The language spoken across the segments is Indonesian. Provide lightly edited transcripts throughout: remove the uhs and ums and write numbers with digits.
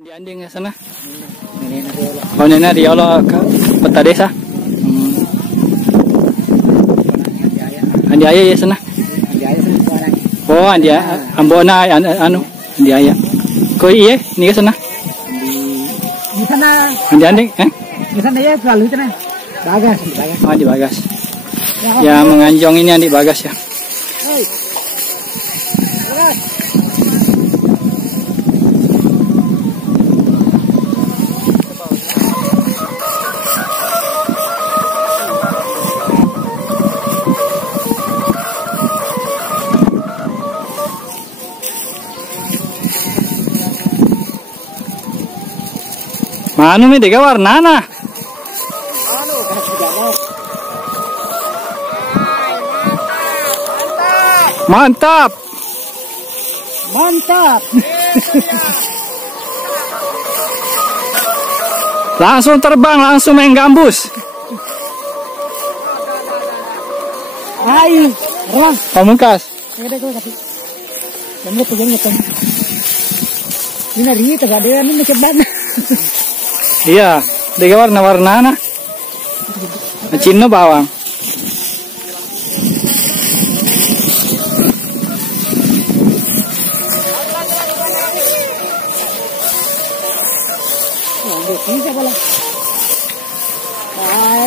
Di Anding ya sana. Oh, nenek di Allah ke peta desa. Andi ayah ya sana. Oh, andi ambona anu andi ayah. Kau iya ni ke sana. Di sana. Andi Anding Di sana ya selalu itu nah. Bagas, Bagas. Oh, di Bagas. Ya menganjong ini andi Bagas ya. Hei. Bagas. Manu mi tiga warna na. Mantap. Mantap. Langsung terbang, langsung main gambus. Hai, Ram. Pamungkas. Ada kau tapi. Kamu pegang itu. Ini hari itu ada yang ini cepat. Iya, tiga warna-warna na. Cino bawang. Bisa pala.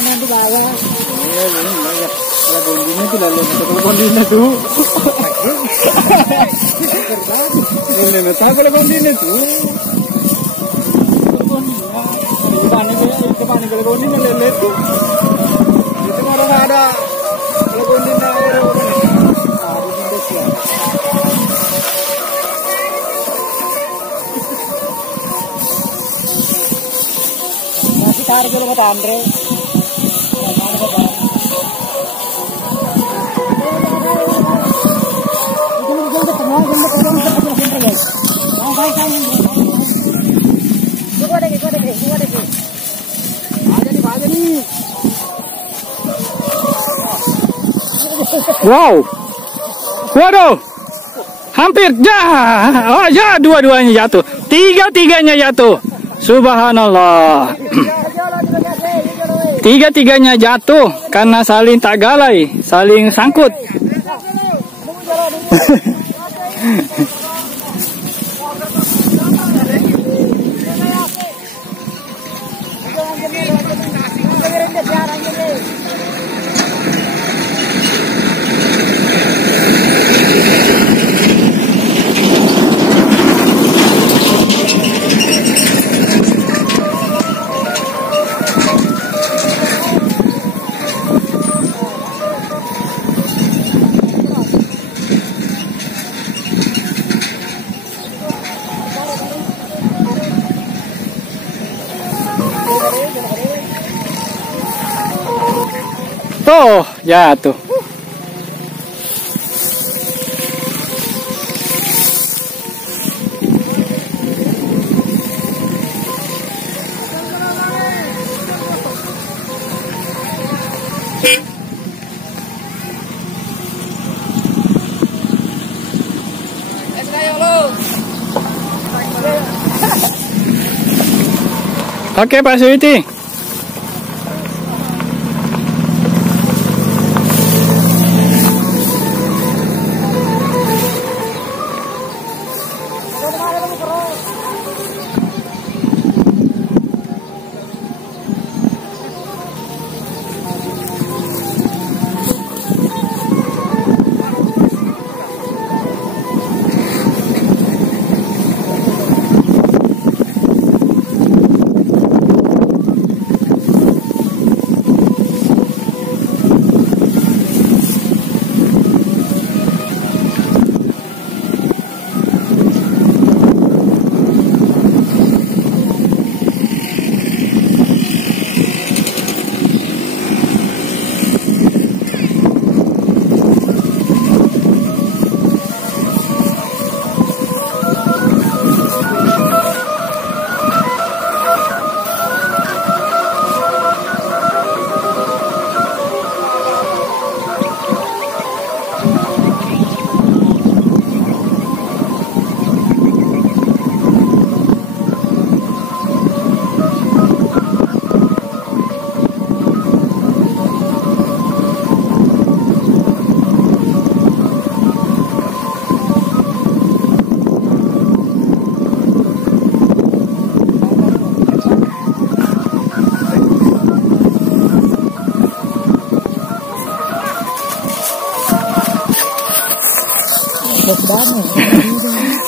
Nanti bawa. Kalau bondina tuh lalu kalau bondina tuh. Bondina tahu kalau bondina tuh. Kemana kalau bondina lele tuh. Itu orang ada. Kalau bondina Masih tarik dulu kata Andre. Wow, waduh, hampir oh ya dua-duanya jatuh, tiga-tiganya jatuh, subhanallah, tiga-tiganya jatuh karena saling tak galai, saling sangkut. Tuh, jatuh. Oke, Pak Suwiti.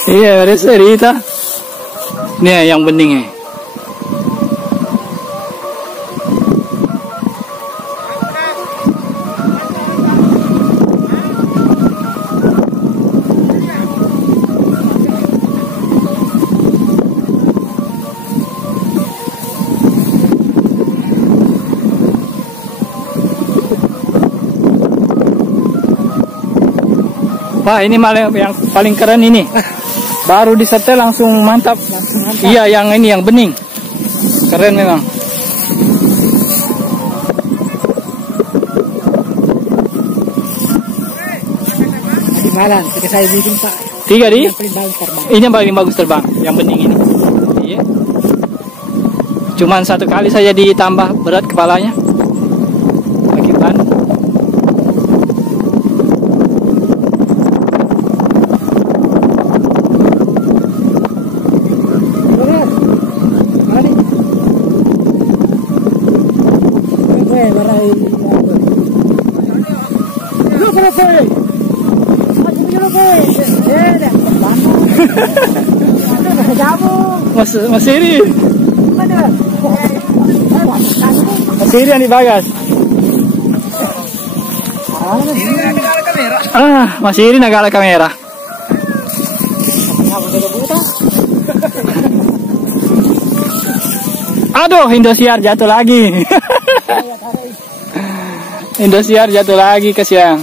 Iya, beres Rita. Nih yang bening ya. Wah, ini malah yang paling keren ini. Baru disetel langsung mantap. Iya, yang ini yang bening. Keren memang. Di malam, ketika saya bikin Pak. 3 di? Yang paling bagus terbang. Ini yang paling bagus terbang, yang bening ini. Iya. Cuman 1 kali saja ditambah berat kepalanya. Pakai ban. Mas Iri. Mas Iri yang di bagas. Mas Iri nagala kamera. Aduh, Indosiar jatuh lagi. Indosiar jatuh lagi, kasihan.